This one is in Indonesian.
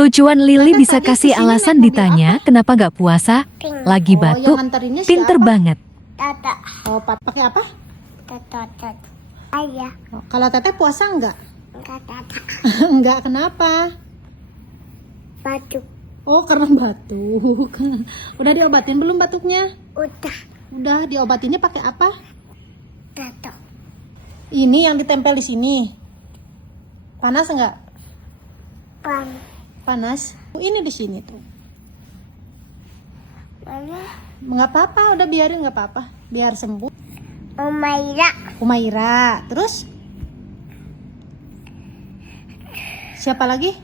Kelucuan Lily bisa kasih alasan ditanya kenapa gak puasa, lagi Oh, batuk, yang nganterinnya pinter siapa? banget. Tata. Oh, pakai apa? Tata. Ayah. Oh, kalau teteh puasa enggak? Enggak tata. Enggak, kenapa? Batuk. Oh, karena batuk. Udah diobatin belum batuknya? Udah. Udah, diobatinnya pakai apa? Tata. Ini yang ditempel di sini. Panas enggak? Pan. Panas. Ini di sini tuh. Mana? Enggak apa-apa, udah biarin enggak apa-apa. Biar sembuh. Umaira. Umaira. Terus? Siapa lagi?